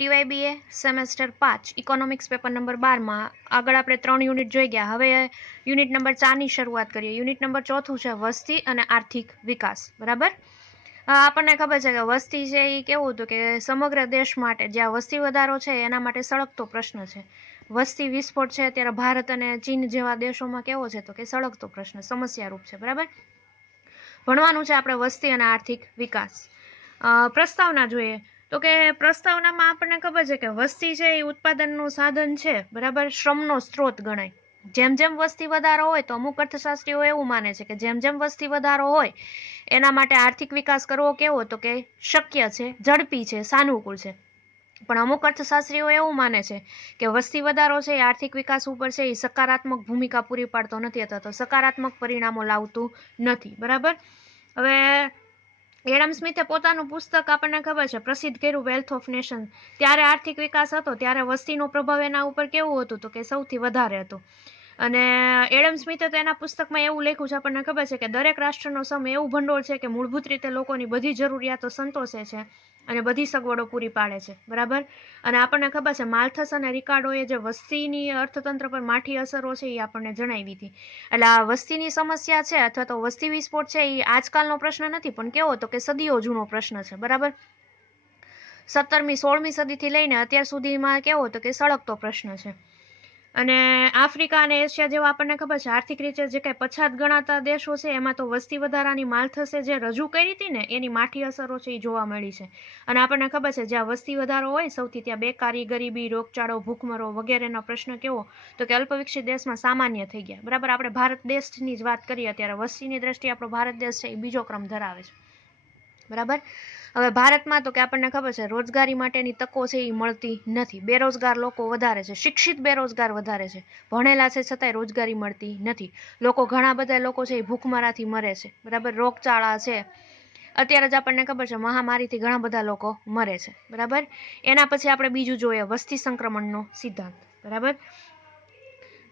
TYBA semester 5 economics paper number 12 માં આગળ આપણે 3 યુનિટ જોઈ ગયા. હવે યુનિટ નંબર 4 ની શરૂઆત કરીએ. યુનિટ નંબર 4 છે વસ્તી અને આર્થિક વિકાસ. બરાબર. આપણને ખબર છે કે વસ્તી છે એ કેવું હતું કે સમગ્ર દેશ માટે જ્યાં વસ્તી વધારો છે એના માટે સળગતો પ્રશ્ન છે. વસ્તી વિસ્ફોટ છે અત્યારે ભારત અને ચીન જેવા દેશોમાં કેવો છે તો કે સળગતો પ્રશ્ન, સમસ્યારૂપ છે. બરાબર. ભણવાનું છે આપણે વસ્તી અને આર્થિક વિકાસ. પ્રસ્તાવના જોઈએ તો કે પ્રસ્તાવનામાં આપણને ખબર છે કે વસ્તી છે એ ઉત્પાદનનું સાધન છે. બરાબર. શ્રમનો સ્ત્રોત ગણાય. જેમ જેમ વસ્તી વધારો હોય તો અમુક અર્થશાસ્ત્રીઓ એવું માને છે કે જેમ જેમ વસ્તી વધારો હોય એના માટે આર્થિક વિકાસ કરવો કેવો તો કે શક્ય છે, ઝડપી છે, સાનુકૂળ છે. પણ અમુક અર્થશાસ્ત્રીઓ એવું માને છે કે વસ્તી વધારો છે એ આર્થિક વિકાસ ઉપર છે એ સકારાત્મક ભૂમિકા પૂરી પાડતો નથી અથવા તો સકારાત્મક પરિણામો લાવતું નથી. બરાબર. હવે એડમ સ્મિથે પોતાનું પુસ્તક આપણને ખબર છે પ્રસિદ્ધ કર્યું વેલ્થ ઓફ નેશન. ત્યારે આર્થિક વિકાસ હતો ત્યારે વસ્તીનો પ્રભાવ એના ઉપર કેવું હતું તો કે સૌથી વધારે હતો. અને એડમ સ્મિથે તો એના પુસ્તકમાં એવું લખ્યું છે આપણને ખબર છે કે દરેક રાષ્ટ્રનો સમ એવું ભંડોળ છે કે મૂળભૂત રીતે લોકોની બધી જરૂરિયાતો સંતોષે છે અને બધી સગવડો પૂરી પાડે છે. બરાબર. અને આપણને ખબર છે માલ્થસ અને રિકાર્ડોએ જે વસ્તીની અર્થતંત્ર પર માઠી અસરો છે એ આપણને જણાવી હતી. એટલે આ વસ્તીની સમસ્યા છે અથવા તો વસ્તી વિસ્ફોટ છે એ આજકાલનો પ્રશ્ન નથી પણ કેવો તો કે સદીઓ જૂનો પ્રશ્ન છે. બરાબર. 17મી 16મી સદીથી લઈને અત્યાર સુધીમાં કેવો તો કે સળગતો પ્રશ્ન છે. અને આફ્રિકા અને એશિયા જેવા આપણને ખબર છે આર્થિક રીતે જે કઈ પછાત ગણાતા દેશો છે એમાં તો વસ્તી વધારાની માલ્થસે જે રજૂ કરી હતી ને એની માઠી અસરો છે એ જોવા મળી છે. અને આપણને ખબર છે જ્યાં વસ્તી વધારો હોય સૌથી ત્યાં બેકારી, ગરીબી, રોગચાળો, ભૂખમરો વગેરેનો પ્રશ્ન કેવો તો કે અલ્પવિકસિત દેશમાં સામાન્ય થઈ ગયા. બરાબર. આપણે ભારત દેશની જ વાત કરીએ અત્યારે વસ્તીની દ્રષ્ટિએ આપણો ભારત દેશ છે એ બીજો ક્રમ ધરાવે છે. બરાબર. હવે ભારતમાં તો કે આપણને ખબર છે રોજગારી માટેની તકો છે એ મળતી નથી. બેરોજગાર લોકો વધારે છે, શિક્ષિત બેરોજગાર વધારે છે, ભણેલા છે છતાંય રોજગારી મળતી નથી. લોકો ઘણા બધા લોકો છે એ ભૂખમરાથી મરે છે. બરાબર. રોગચાળા છે અત્યારે જ આપણને ખબર છે મહામારીથી ઘણા બધા લોકો મરે છે. બરાબર. એના પછી આપણે બીજું જોઈએ વસ્તી સંક્રમણનો સિદ્ધાંત. બરાબર.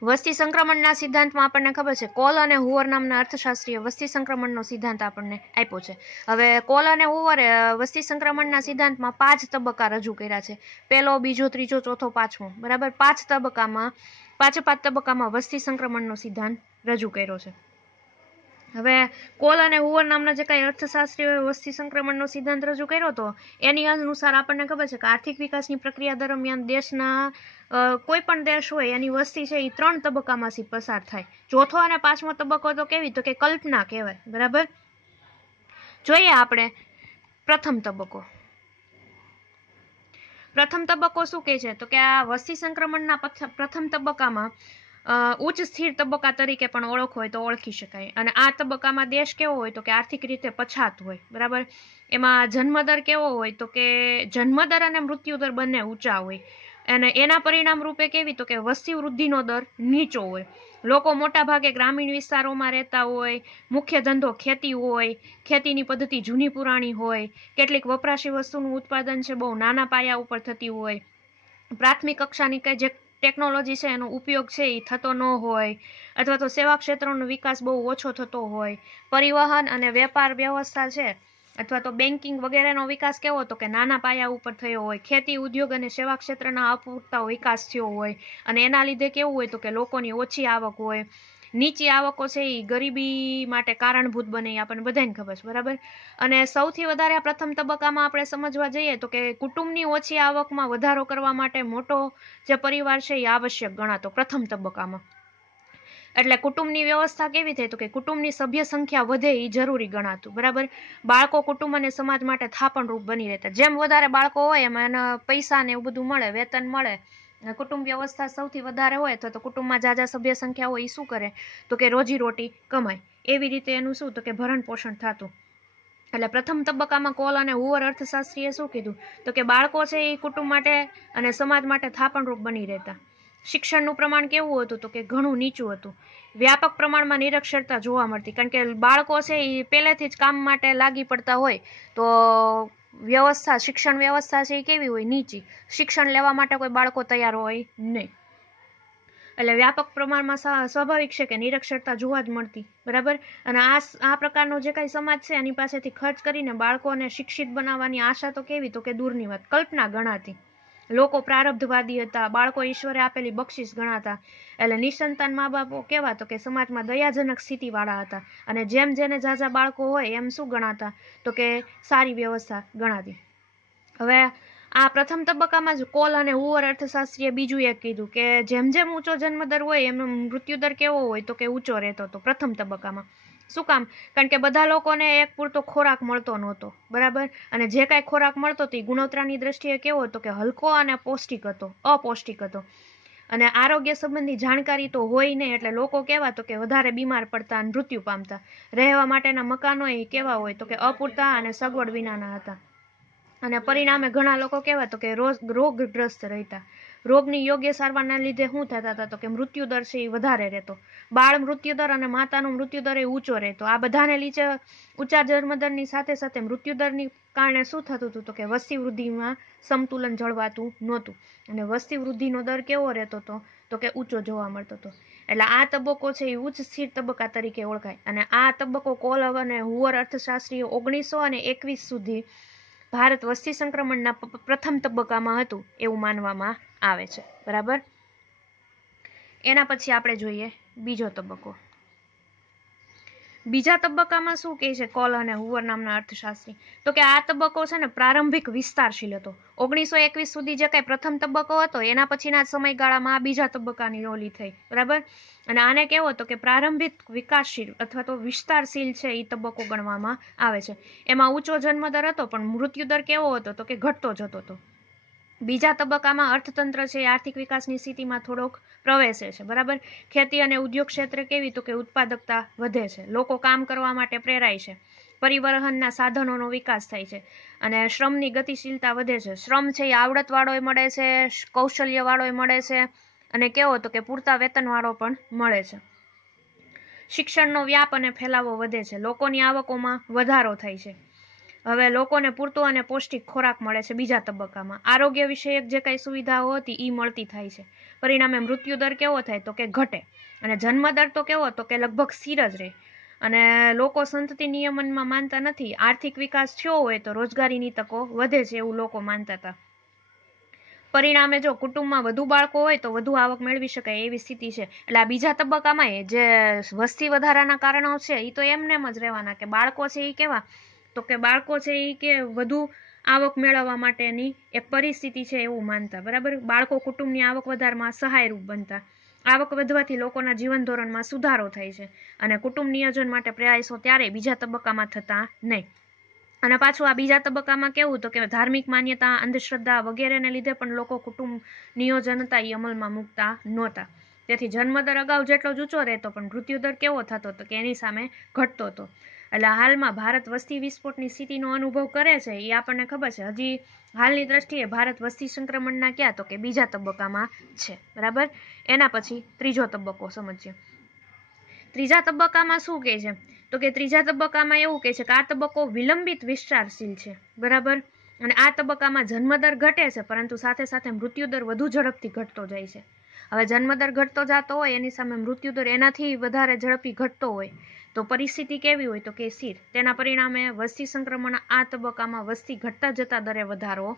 વસ્તી સંક્રમણના સિદ્ધાંતમાં આપણને ખબર છે કોલ અને હુવર નામના અર્થશાસ્ત્રીએ વસ્તી સંક્રમણનો સિદ્ધાંત આપણને આપ્યો છે. હવે કોલ અને હુવરે વસ્તી સંક્રમણના સિદ્ધાંતમાં 5 તબક્કા રજૂ કર્યા છે. પહેલો, બીજો, ત્રીજો, ચોથો, પાંચમો. બરાબર. 5 તબક્કામાં 5 તબક્કામાં વસ્તી સંક્રમણનો સિદ્ધાંત રજૂ કર્યો છે. હવે કોલ અને હુવર નામના જે કઈ અર્થશાસ્ત્રીઓએ વસ્તી સંક્રમણનો સિદ્ધાંત રજૂ કર્યો હતો એની અનુસાર આપણને ખબર છે કે આર્થિક વિકાસની પ્રક્રિયા દરમિયાન દેશના કોઈ પણ દેશ હોય એની વસ્તી છે એ 3 તબક્કામાંથી પસાર થાય. ચોથો અને પાંચમો તબક્કો તો કેવી તો કે કલ્પના કહેવાય. બરાબર. જોઈએ આપણે પ્રથમ તબક્કો. પ્રથમ તબક્કો શું કહે છે તો કે આ વસ્તી સંક્રમણના પ્રથમ તબક્કામાં ઉચ્ચ સ્થિર તબક્કા તરીકે પણ ઓળખ હોય તો ઓળખી શકાય. અને આ તબક્કામાં દેશ કેવો હોય તો કે આર્થિક રીતે પછાત હોય. બરાબર. એમાં જન્મદર કેવો હોય તો કે જન્મદર અને મૃત્યુદર બંને ઊંચા હોય. અને એના પરિણામ રૂપે કેવી તો કે વસ્તી વૃદ્ધિનો દર નીચો હોય. લોકો મોટા ભાગે ગ્રામીણ વિસ્તારોમાં રહેતા હોય. મુખ્ય ધંધો ખેતી હોય. ખેતીની પદ્ધતિ જૂની પુરાણી હોય. કેટલીક વપરાશી વસ્તુનું ઉત્પાદન છે બહુ નાના પાયા ઉપર થતી હોય. પ્રાથમિક કક્ષાની કઈ જે ટેકનોલોજી છે એનો ઉપયોગ છે એ થતો ન હોય અથવા તો સેવા ક્ષેત્રનો વિકાસ બહુ ઓછો થતો હોય. પરિવહન અને વેપાર વ્યવસ્થા છે અથવા તો બેન્કિંગ વગેરેનો વિકાસ કેવો તો કે નાના પાયા ઉપર થયો હોય. ખેતી, ઉદ્યોગ અને સેવા ક્ષેત્રના અપૂરતા વિકાસ થયો હોય. અને એના લીધે કેવું હોય તો કે લોકોની ઓછી આવક હોય. નીચી આવકો છે એ ગરીબી માટે કારણભૂત બને આપણને બધાને ખબર છે. બરાબર. અને સૌથી વધારે પ્રથમ તબક્કામાં આપણે સમજવા જઈએ તો કે કુટુંબની ઓછી આવકમાં વધારો કરવા માટે મોટો જે પરિવાર છે એ આવશ્યક ગણાતો પ્રથમ તબક્કામાં. એટલે કુટુંબની વ્યવસ્થા કેવી થઈ તો કે કુટુંબની સભ્ય સંખ્યા વધે એ જરૂરી ગણાતું. બરાબર. બાળકો કુટુંબ અને સમાજ માટે થાપણરૂપ બની રહેતા. જેમ વધારે બાળકો હોય એમાં એના પૈસા ને એવું બધું મળે, વેતન મળે. કુટુંબ વ્યવસ્થા સૌથી વધારે હોય અથવા તો કુટુંબમાં જાજા સભ્ય સંખ્યા હોય એ શું કરે તો કે રોજીરોટી કમાય. એવી રીતે એનું શું તો કે ભરણ પોષણ થતું. એટલે પ્રથમ તબક્કામાં કોલ અને હુવર અર્થશાસ્ત્રીએ શું કીધું તો કે બાળકો છે એ કુટુંબ માટે અને સમાજ માટે થાપણરૂપ બની રહેતા. શિક્ષણનું પ્રમાણ કેવું હતું તો કે ઘણું નીચું હતું. વ્યાપક પ્રમાણમાં નિરક્ષરતા જોવા મળતી કારણ કે બાળકો છે એ પહેલેથી જ કામ માટે લાગી પડતા હોય તો વ્યવસ્થા શિક્ષણ વ્યવસ્થા છે એ કેવી હોય નીચી. શિક્ષણ લેવા માટે કોઈ બાળકો તૈયાર હોય નહીં. એટલે વ્યાપક પ્રમાણમાં સ્વાભાવિક છે કે નિરક્ષરતા જોવા જ મળતી. બરાબર. અને આ પ્રકારનો જે કઈ સમાજ છે એની પાસેથી ખર્ચ કરીને બાળકોને શિક્ષિત બનાવવાની આશા તો કેવી તો કે દૂરની વાત, કલ્પના ગણાતી. લોકો પ્રારબ્ધવાદી હતા, બાળકો ઈશ્વરે આપેલી બક્ષિસ ગણાતા, એટલે નિસંતાન મા બાપો કેવા તો કે સમાજમાં દયાજનક સ્થિતિવાળા હતા, અને જેમ જેને ઝાઝા બાળકો હોય એમ શું ગણાતા તો કે સારી વ્યવસ્થા ગણાતી. હવે આ પ્રથમ તબક્કામાં જ કોલ અને હુવર અર્થશાસ્ત્રીએ બીજું એક કીધું કે જેમ જેમ ઊંચો જન્મદર હોય એમ મૃત્યુદર કેવો હોય તો કે ઊંચો રહેતો હતો પ્રથમ તબક્કામાં. શું કામ? કારણ કે બધા લોકોને એક પૂરતો ખોરાક મળતો નહોતો, બરાબર, અને જે કાંઈ ખોરાક મળતો હતો એ ગુણવત્તાની દ્રષ્ટિએ કેવો હતો કે હલકો અને પૌષ્ટિક હતો, અપૌષ્ટિક હતો, અને આરોગ્ય સંબંધી જાણકારી તો હોય નહીં, એટલે લોકો કેવા તો કે વધારે બીમાર પડતા અને મૃત્યુ પામતા. રહેવા માટેના મકાનો એ કેવા હોય તો કે અપૂરતા અને સગવડ વિનાના હતા, અને પરિણામે ઘણા લોકો કેવા તો કે રોગગ્રસ્ત રહેતા. રોગની યોગ્ય સારવારના લીધે શું થતા હતા તો કે મૃત્યુદર છે એ વધારે રહેતો. બાળ મૃત્યુદર અને માતાનો મૃત્યુદર એ ઊંચો રહેતો. આ બધાને લીધે ઊંચા જન્મદરની સાથે સાથે મૃત્યુદરની કારણે શું થતું હતું તો કે વસ્તી વૃદ્ધિમાં સમતુલન જળવાતું નહોતું, અને વસ્તી વૃદ્ધિનો દર કેવો રહેતો હતો તો કે ઊંચો જોવા મળતો હતો. એટલે આ તબક્કો છે એ ઉચ્ચ સ્થિર તબક્કા તરીકે ઓળખાય, અને આ તબક્કો કોલ અને હુવર અર્થશાસ્ત્રીઓ 1921 સુધી ભારત વસ્તી સંક્રમણના પ્રથમ તબક્કામાં હતું એવું માનવામાં આવે છે, બરાબર. એના પછી આપણે જોઈએ બીજો તબક્કો. બીજા તબક્કામાં શું કહે છે કોલ અને હુવર નામના અર્થશાસ્ત્રી તો કે આ તબક્કો છે ને પ્રારંભિક વિસ્તારશીલ હતો. 1921 સુધી જે કાંઈ પ્રથમ તબક્કો હતો એના પછીના સમયગાળામાં આ બીજા તબક્કાની ઓલી થઈ, બરાબર, અને આને કેવો હતો કે પ્રારંભિક વિકાસશીલ અથવા તો વિસ્તારશીલ છે એ તબક્કો ગણવામાં આવે છે. એમાં ઊંચો જન્મદર હતો પણ મૃત્યુદર કેવો હતો તો કે ઘટતો જતો હતો. બીજા તબક્કામાં અર્થતંત્ર છે આર્થિક વિકાસની સ્થિતિમાં થોડોક પ્રવેશે છે, બરાબર. ખેતી અને ઉદ્યોગ ક્ષેત્રે કેવી તો કે ઉત્પાદકતા વધે છે, લોકો કામ કરવા માટે પ્રેરાય છે, પરિવહનના સાધનોનો વિકાસ થાય છે, અને શ્રમની ગતિશીલતા વધે છે. શ્રમ છે એ આવડતવાળોય મળે છે, કૌશલ્યવાળોય મળે છે, અને કેવો તો કે પૂરતા વેતનવાળો પણ મળે છે. શિક્ષણનો વ્યાપ અને ફેલાવો વધે છે, લોકોની આવકોમાં વધારો થાય છે. હવે લોકોને પૂરતો અને પૌષ્ટિક ખોરાક મળે છે બીજા તબક્કામાં. આરોગ્ય વિષયક જે કાંઈ સુવિધાઓ હતી એ મળતી થાય છે. પરિણામે મૃત્યુદર કેવો થાય તો કે ઘટે, અને જન્મદર તો કેવો તો કે લગભગ સ્થિર જ રહે, અને લોકો સંતતિ નિયમનમાં માનતા નથી. આર્થિક વિકાસ થયો હોય તો રોજગારીની તકો વધે છે એવું લોકો માનતા હતા. પરિણામે જો કુટુંબમાં વધુ બાળકો હોય તો વધુ આવક મેળવી શકાય એવી સ્થિતિ છે. એટલે આ બીજા તબક્કામાં જે વસ્તી વધારાના કારણો છે એ તો એમને એમ જ રહેવાના કે બાળકો છે એ કેવા તો કે બાળકો છે એ કે વધુ આવક મેળવવા માટેની એક પરિસ્થિતિ છે એવું માનતા, બરાબર. બાળકો કુટુંબની આવક વધારમાં સહાયરૂપ બનતા. આવક વધવાથી લોકોના જીવન ધોરણમાં સુધારો થાય છે, અને કુટુંબ નિયોજન માટે પ્રયાસો ત્યારે બીજા તબક્કામાં થતા નહીં. અને પાછું આ બીજા તબક્કામાં કેવું તો કે ધાર્મિક માન્યતા, અંધશ્રદ્ધા વગેરેને લીધે પણ લોકો કુટુંબ નિયોજન હતા એ અમલમાં મૂકતા નહોતા. તેથી જન્મદર અગાઉ જેટલો જ ઊંચો રહેતો પણ મૃત્યુદર કેવો થતો હતો કે એની સામે ઘટતો હતો. એટલે હાલમાં ભારત વસ્તી વિસ્ફોટની સ્થિતિનો અનુભવ કરે છે એ આપણને ખબર છે. હજી હાલની દ્રષ્ટિએ ભારત વસ્તી સંક્રમણના ક્યાં તો કે બીજા તબક્કામાં છે, બરાબર. એના પછી ત્રીજો તબક્કો સમજીએ. ત્રીજા તબક્કામાં શું કહે છે તો કે ત્રીજા તબક્કામાં એવું કહે છે કે આ તબક્કો વિલંબિત વિસ્તારશીલ છે, બરાબર, અને આ તબક્કામાં જન્મદર ઘટે છે પરંતુ સાથે સાથે મૃત્યુદર વધુ ઝડપથી ઘટતો જાય છે. હવે જન્મદર ઘટતો જતો હોય એની સામે મૃત્યુદર એનાથી વધારે ઝડપી ઘટતો હોય તો પરિસ્થિતિ કેવી હોય તો કે સ્થિર. તેના પરિણામે વસ્તી સંક્રમણ આ તબક્કામાં વસ્તી ઘટતા જતા દરે વધારો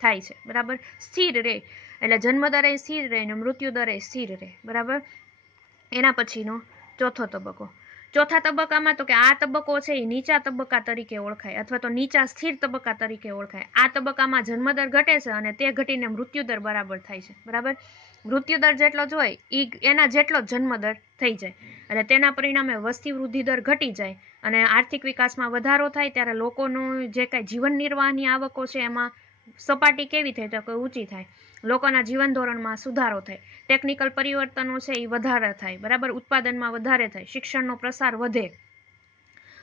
થાય છે, બરાબર. સ્થિર રહે એટલે જન્મદરે સ્થિર રહે અને મૃત્યુદરે સ્થિર રહે, બરાબર. એના પછીનો ચોથો તબક્કો. ચોથા તબક્કામાં તો કે આ તબક્કો છે એ નીચા તબક્કા તરીકે ઓળખાય અથવા તો નીચા સ્થિર તબક્કા તરીકે ઓળખાય. આ તબક્કામાં જન્મદર ઘટે છે અને તે ઘટીને મૃત્યુદર બરાબર થાય છે, બરાબર. મૃત્યુદર જેટલો જ હોય એના જેટલો જ જન્મદર થઈ જાય, એટલે તેના પરિણામે વસ્તી વૃદ્ધિ દર ઘટી જાય અને આર્થિક વિકાસમાં વધારો થાય. ત્યારે લોકોનું જે કાંઈ જીવન નિર્વાહની આવકો છે એમાં સપાટી કેવી થાય તો કે ઊંચી થાય, લોકોના જીવન ધોરણમાં સુધારો થાય, ટેકનિકલ પરિવર્તનો છે એ વધારે થાય, બરાબર, ઉત્પાદનમાં વધારે થાય, શિક્ષણનો પ્રસાર વધે,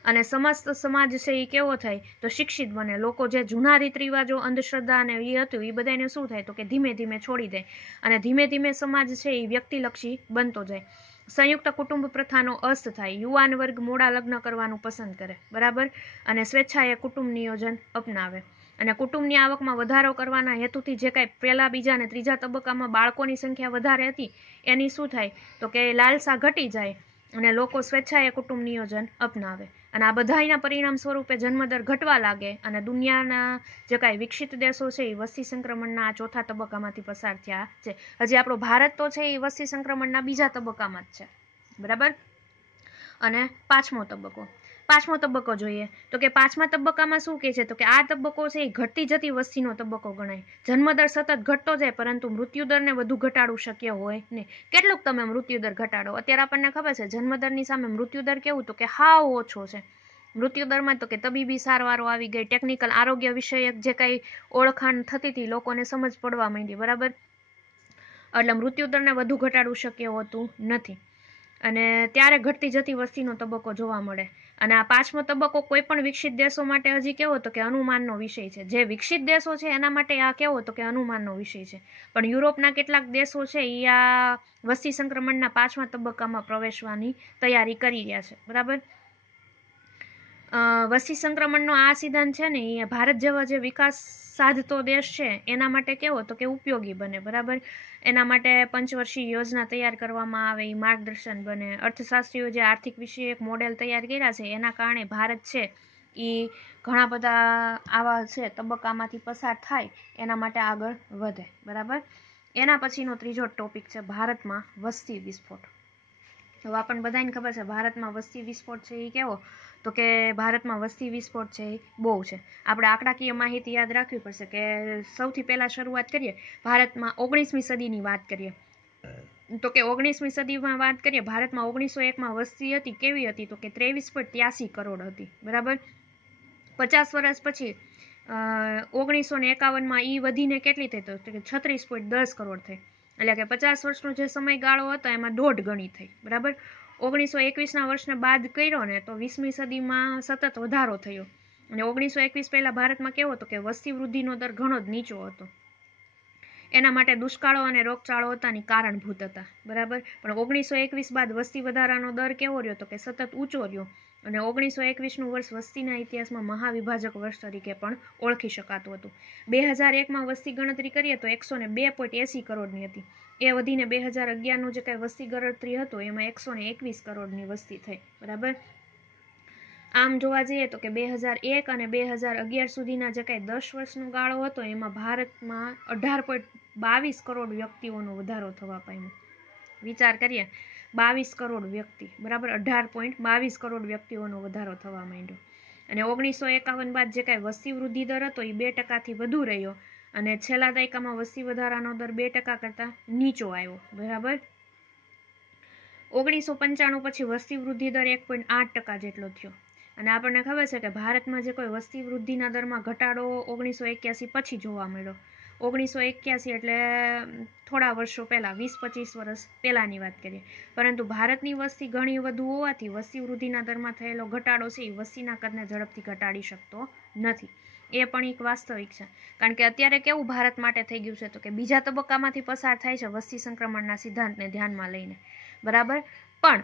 અને સમસ્ત સમાજ છે એ કેવો થાય તો શિક્ષિત બને. લોકો જે જૂના રીત રિવાજો, અંધશ્રદ્ધા અને એ હતું એ બધાને શું થાય તો કે ધીમે ધીમે છોડી દે, અને ધીમે ધીમે સમાજ છે એ વ્યક્તિલક્ષી બનતો જાય. સંયુક્ત કુટુંબ પ્રથાનો અસ્ત થાય, યુવાન વર્ગ મોડા લગ્ન કરવાનું પસંદ કરે, બરાબર, અને સ્વેચ્છાએ કુટુંબ નિયોજન અપનાવે. અને કુટુંબની આવકમાં વધારો કરવાના હેતુથી જે કાંઈ પહેલા બીજા અને ત્રીજા તબક્કામાં બાળકોની સંખ્યા વધારે હતી એની શું થાય તો કે લાલસા ઘટી જાય અને લોકો સ્વેચ્છાએ કુટુંબ નિયોજન અપનાવે. અને આ બધાના પરિણામ સ્વરૂપે જન્મદર ઘટવા લાગે અને દુનિયાના જે કાંઈ વિકસિત દેશો છે એ વસ્તી સંક્રમણના આ ચોથા તબક્કામાંથી પસાર થયા છે. હજી આપણો ભારત તો છે એ વસ્તી સંક્રમણના બીજા તબક્કામાં જ છે, બરાબર. અને પાંચમો તબક્કો જોઈએ તો કે પાંચમા તબક્કામાં શું કહે છે તો કે આ તબક્કો છે એ ઘટતી જતી વસ્તીનો તબક્કો ગણાય. જન્મદર સતત ઘટતો જાય પરંતુ મૃત્યુદરને વધુ ઘટાડવું શક્ય હોય નહીં. કેટલુંક તમે મૃત્યુદર ઘટાડો, અત્યારે આપણને ખબર છે જન્મદરની સામે મૃત્યુદર કેવું તો કે હાવ ઓછો છે. મૃત્યુદરમાં તો કે તબીબી સારવારો આવી ગઈ, ટેકનિકલ આરોગ્ય વિષયક જે કાંઈ ઓળખાણ થતી હતી લોકોને સમજ પડવા માંડી, બરાબર. એટલે મૃત્યુદરને વધુ ઘટાડવું શક્ય હોતું નથી અને ત્યારે ઘટતી જતી વસ્તીનો તબક્કો જોવા મળે. અને આ પાંચમો તબક્કો કોઈ પણ વિકસિત દેશો માટે હજી કેવો તો કે અનુમાનનો વિષય છે. જે વિકસિત દેશો છે એના માટે આ કેવો તો કે અનુમાનનો વિષય છે. પણ યુરોપના કેટલાક દેશો છે એ આ વસ્તી સંક્રમણના પાંચમા તબક્કામાં પ્રવેશવાની તૈયારી કરી રહ્યા છે, બરાબર. વસ્તી સંક્રમણનો આ સિદ્ધાંત છે ને એ ભારત જેવા જે વિકાસ સાધતો દેશ છે એના માટે કેવો તો કે ઉપયોગી બને, બરાબર. એના માટે પંચવર્ષીય યોજના તૈયાર કરવામાં આવે, એ માર્ગદર્શન બને. અર્થશાસ્ત્રીઓ જે આર્થિક વિષયક મોડેલ તૈયાર કર્યા છે એના કારણે ભારત છે એ ઘણા બધા આવા છે તબક્કામાંથી પસાર થાય એના માટે આગળ વધે, બરાબર. એના પછીનો ત્રીજો ટોપિક છે ભારતમાં વસ્તી વિસ્ફોટ. તો આપણને બધાને ખબર છે ભારતમાં વસ્તી વિસ્ફોટ છે એ કેવો તો કે ભારતમાં વસ્તી વિસ્ફોટ છે એ બહુ છે. આપણે આંકડાકીય માહિતી યાદ રાખવી પડશે કે સૌથી પહેલાં શરૂઆત કરીએ ભારતમાં 19મી સદીની વાત કરીએ તો કે 19મી સદીમાં વાત કરીએ ભારતમાં 1901માં વસ્તી હતી કેવી હતી તો કે 23.83 કરોડ હતી, બરાબર. 50 વર્ષ પછી 1951માં એ વધીને કેટલી થઈ તો કે 36.10 કરોડ થઈ. એટલે કે 50 વર્ષનો જે સમયગાળો હતો એમાં 1.5 ગણી થઈ, બરાબર. 1921ના વર્ષને બાદ કર્યો ને તો 20મી સદીમાં સતત વધારો થયો અને 1921 પહેલાં ભારતમાં કેવો હતો કે વસ્તી વૃદ્ધિનો દર ઘણો જ નીચો હતો. એના માટે દુષ્કાળો અને રોગચાળો હતાની કારણભૂત હતા, બરાબર. પણ 1921 બાદ વસ્તી વધારાનો દર કેવો રહ્યો તો કે સતત ઊંચો રહ્યો અને 1921નું વર્ષ વસ્તીના ઇતિહાસમાં મહાવિભાજક વર્ષ તરીકે પણ ઓળખી શકાતું હતું. 2001માં વસ્તી ગણતરી કરીએ તો 102.80 કરોડની હતી. એ વધીને 2011નું જે કાંઈ વસ્તી ગણતરી હતો એમાં 121 કરોડની વસ્તી થઈ, બરાબર. આમ જોવા જઈએ તો કે 2001 અને 2011 સુધીના જે કાંઈ 10 વર્ષનો ગાળો હતો એમાં ભારતમાં 18.22 કરોડ વ્યક્તિઓનો વધારો થવા પામ્યો. વિચાર કરીએ 22 કરોડ વ્યક્તિ, બરાબર. 18.22 કરોડ વ્યક્તિઓનો વધારો થવા માંડ્યો અને 1951 બાદ જે કાંઈ વસ્તી વૃદ્ધિ દર હતો એ 2%થી વધુ રહ્યો અને છેલ્લા દાયકામાં વસ્તી વધારાનો દર 2% કરતાં નીચો આવ્યો, બરાબર. 1995 પછી વસ્તી વૃદ્ધિ દર 1.8% જેટલો થયો અને આપણને ખબર છે કે ભારતમાં જે કોઈ વસ્તી વૃદ્ધિના દરમાં ઘટાડો 1981 પછી જોવા મળ્યો. 1981 એટલે થોડા વર્ષો પહેલાં 20-25 વર્ષ પહેલાંની વાત કરીએ. પરંતુ ભારતની વસ્તી ઘણી વધુ હોવાથી વસ્તી વૃદ્ધિના દરમાં થયેલો ઘટાડો છે એ વસ્તીના કદને ઝડપથી ઘટાડી શકતો નથી. એ પણ એક વાસ્તવિક છે કારણ કે અત્યારે કેવું ભારત માટે થઈ ગયું છે તો કે બીજા તબક્કામાંથી પસાર થાય છે વસ્તી સંક્રમણના સિદ્ધાંતને ધ્યાનમાં લઈને, બરાબર. પણ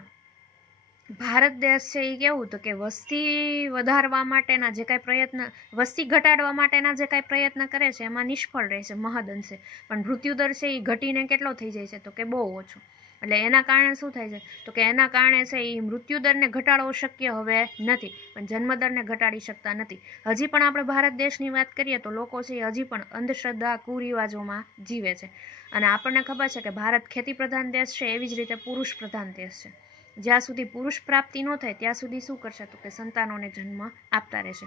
ભારત દેશ છે એ કેવું તો કે વસ્તી વધારવા માટેના જે કાંઈ પ્રયત્ન, વસ્તી ઘટાડવા માટેના જે કાંઈ પ્રયત્ન કરે છે એમાં નિષ્ફળ રહે છે મહદઅંશે. પણ મૃત્યુદર છે એ ઘટીને કેટલો થઈ જાય છે તો કે બહુ ઓછો. એટલે એના કારણે શું થાય છે તો કે એના કારણે છે એ મૃત્યુદરને ઘટાડવો શક્ય હવે નથી પણ જન્મદરને ઘટાડી શકતા નથી. હજી પણ આપણે ભારત દેશની વાત કરીએ તો લોકો છે એ હજી પણ અંધશ્રદ્ધા કુરિવાજોમાં જીવે છે અને આપણને ખબર છે કે ભારત ખેતી પ્રધાન દેશ છે એવી જ રીતે પુરુષ પ્રધાન દેશ છે. જ્યાં સુધી પુરુષ પ્રાપ્તિ ન થાય ત્યાં સુધી શું કરશે તો કે સંતાનોને જન્મ આપતા રહેશે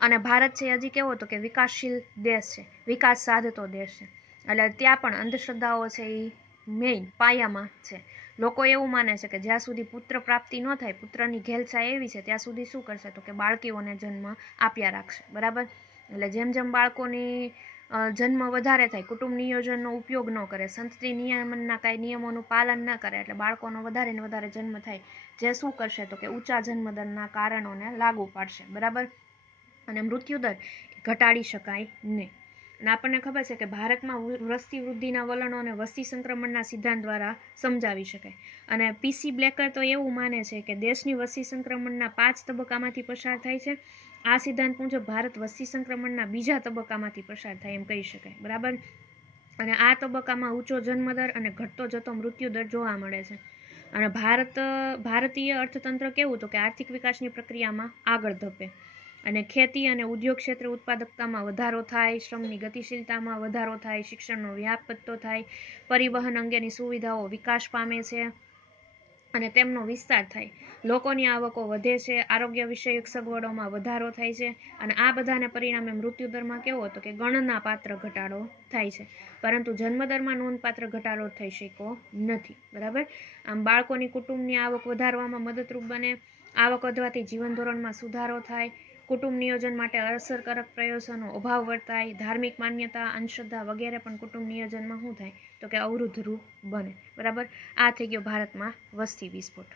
અને ભારત છે હજી કેવો તો કે વિકાસશીલ દેશ છે, વિકાસ સાધતો દેશ છે. એટલે ત્યાં પણ અંધશ્રદ્ધાઓ છે એ મેઇન પાયામાં છે. લોકો એવું માને છે કે જ્યાં સુધી પુત્ર પ્રાપ્તિ ન થાય, પુત્રની ઘેલછા એવી છે ત્યાં સુધી શું કરશે તો કે બાળકીઓને જન્મ આપ્યા રાખશે, બરાબર. એટલે જેમ જેમ બાળકોની જન્મ વધારે થાય, કુટુંબ નિયોજનનો ઉપયોગ ન કરે, સંતતિ નિયમનના કાંઈ નિયમોનું પાલન ન કરે એટલે બાળકોનો વધારે ને વધારે જન્મ થાય જે શું કરશે તો કે ઊંચા જન્મદરના કારણોને લાગુ પાડશે, બરાબર. અને મૃત્યુદર ઘટાડી શકાય નહીં. અને આપણને ખબર છે કે ભારતમાં વસ્તી વૃદ્ધિના વલણો અને વસ્તી સંક્રમણના સિદ્ધાંત દ્વારા સમજાવી શકાય અને પીસી બ્લેકર તો એવું માને છે કે દેશની વસ્તી સંક્રમણના 5 તબક્કામાંથી પસાર થાય છે. આ સિદ્ધાંત મુજબ ભારત વસ્તી સંક્રમણના બીજા તબક્કામાંથી પસાર થાય એમ કહી શકાય, બરાબર. અને આ તબક્કામાં ઊંચો જન્મદર અને ઘટતો જતો મૃત્યુદર જોવા મળે છે અને ભારતીય અર્થતંત્ર કેવું તો કે આર્થિક વિકાસની પ્રક્રિયામાં આગળ ધપે અને ખેતી અને ઉદ્યોગ ક્ષેત્રે ઉત્પાદકતામાં વધારો થાય, શ્રમની ગતિશીલતામાં વધારો થાય, શિક્ષણનો વ્યાપ વધતો થાય, પરિવહન અંગેની સુવિધાઓ વિકાસ પામે છે અને તેમનો વિસ્તાર થાય, લોકોની આવકો વધે છે, આરોગ્ય વિષયક સગવડોમાં વધારો થાય છે અને આ બધાને પરિણામે મૃત્યુદરમાં કેવો હતો કે ગણના પાત્ર ઘટાડો થાય છે, પરંતુ જન્મદરમાં નોંધપાત્ર ઘટાડો થઈ શક્યો નથી. બરાબર. આમ બાળકોની કુટુંબની આવક વધારવામાં મદદરૂપ બને, આવક વધવાથી જીવન ધોરણમાં સુધારો થાય, કુટુંબ નિયોજન માટે અસરકારક પ્રયાસોનો અભાવ વર્તાય, ધાર્મિક માન્યતા, અંધશ્રદ્ધા વગેરે પણ કુટુંબ નિયોજનમાં શું થાય તો કે અવરોધરૂપ બને. બરાબર. આ થઈ ગયો ભારતમાં વસ્તી વિસ્ફોટ.